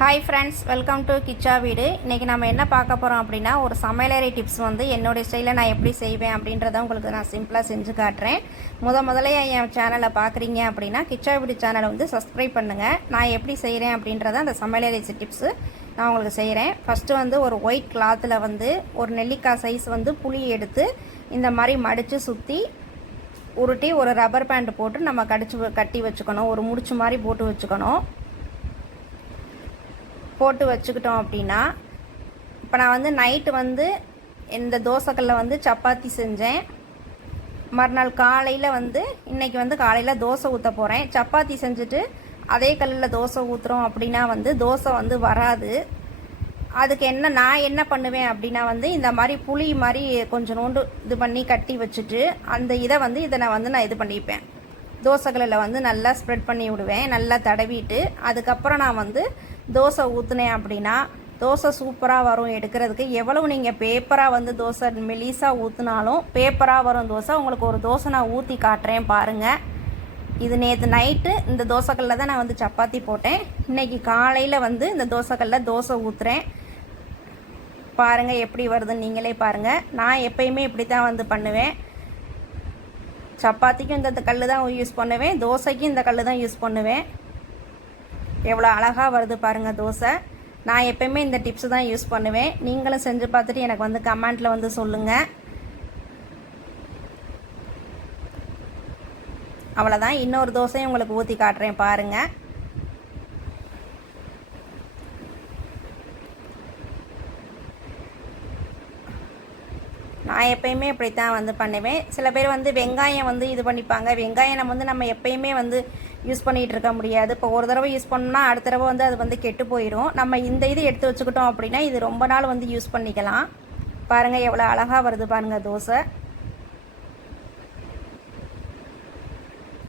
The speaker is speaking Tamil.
Hi friends welcome to Kichcha வீடு இன்றைக்கி நம்ம என்ன பார்க்க போகிறோம் அப்படின்னா ஒரு சமையலறை டிப்ஸ் வந்து என்னுடைய ஸ்டைலில் நான் எப்படி செய்வேன் அப்படின்றத உங்களுக்கு நான் சிம்பிளாக செஞ்சு காட்டுறேன். முத முதல்ல என் சேனலை பார்க்குறீங்க அப்படின்னா கிச்சா வீடு சேனலை வந்து சப்ஸ்கிரைப் பண்ணுங்கள் நான் எப்படி செய்கிறேன் அப்படின்றத அந்த சமையலறை டிப்ஸு நான் உங்களுக்கு செய்கிறேன் ஃபஸ்ட்டு வந்து ஒரு ஒயிட் கிளாத்தில் வந்து ஒரு நெல்லிக்காய் சைஸ் வந்து புளி எடுத்து இந்த மாதிரி மடித்து சுற்றி உருட்டி ஒரு ரப்பர் பேண்ட் போட்டு நம்ம கடிச்சு கட்டி வச்சுக்கணும். ஒரு முடிச்சு மாதிரி போட்டு வச்சுக்கணும். போட்டு வச்சுக்கிட்டோம் அப்படின்னா இப்போ நான் வந்து நைட்டு வந்து இந்த தோசைக்கல்ல வந்து சப்பாத்தி செஞ்சேன். மறுநாள் காலையில் வந்து இன்றைக்கி வந்து காலையில் தோசை ஊற்ற போகிறேன் சப்பாத்தி செஞ்சுட்டு அதே கல்லில் தோசை ஊற்றுறோம் அப்படின்னா வந்து தோசை வந்து வராது. அதுக்கு என்ன நான் என்ன பண்ணுவேன் அப்படின்னா வந்து இந்த மாதிரி புளி மாதிரி கொஞ்சம் நோண்டு இது பண்ணி கட்டி வச்சுட்டு அந்த இதை வந்து இதை நான் வந்து நான் இது பண்ணிப்பேன். தோசைகளில் வந்து நல்லா ஸ்ப்ரெட் பண்ணி விடுவேன் நல்லா தடவிட்டு அதுக்கப்புறம் நான் வந்து தோசை ஊற்றுனேன் அப்படின்னா தோசை சூப்பராக வரும் எடுக்கிறதுக்கு. எவ்வளவு நீங்கள் பேப்பராக வந்து தோசை மெலிசாக ஊற்றுனாலும் பேப்பராக வரும் தோசை. உங்களுக்கு ஒரு தோசை நான் ஊற்றி காட்டுறேன் பாருங்கள் இது நேற்று நைட்டு இந்த தோசைக்கல்ல தான் நான் வந்து சப்பாத்தி போட்டேன். இன்றைக்கி காலையில் வந்து இந்த தோசைக்கல்ல தோசை ஊற்றுறேன் பாருங்கள் எப்படி வருதுன்னு நீங்களே பாருங்கள் நான் எப்பயுமே இப்படி தான் வந்து பண்ணுவேன். சப்பாத்திக்கும் இந்த கல் தான் யூஸ் பண்ணுவேன். தோசைக்கும் இந்த கல் தான் யூஸ் பண்ணுவேன். எவ்வளோ அழகாக வருது பாருங்கள் தோசை. நான் எப்பயுமே இந்த டிப்ஸு தான் யூஸ் பண்ணுவேன். நீங்களும் செஞ்சு பார்த்துட்டு எனக்கு வந்து கமெண்ட்டில் வந்து சொல்லுங்கள் அவ்வளோதான் இன்னொரு தோசையும் உங்களுக்கு ஊற்றி காட்டுறேன் பாருங்கள் நான் எப்பயுமே இப்படி தான் வந்து பண்ணுவேன். சில பேர் வந்து வெங்காயம் வந்து இது பண்ணிப்பாங்க. வெங்காயம் நம்ம வந்து நம்ம எப்பயுமே வந்து யூஸ் பண்ணிகிட்டு இருக்க முடியாது. இப்போ ஒரு தடவை யூஸ் பண்ணோம்னா அடுத்த தடவை வந்து அது வந்து கெட்டு போயிடும். நம்ம இந்த இது எடுத்து வச்சுக்கிட்டோம் அப்படின்னா இது ரொம்ப நாள் வந்து யூஸ் பண்ணிக்கலாம். பாருங்கள் எவ்வளோ அழகாக வருது பாருங்கள் தோசை.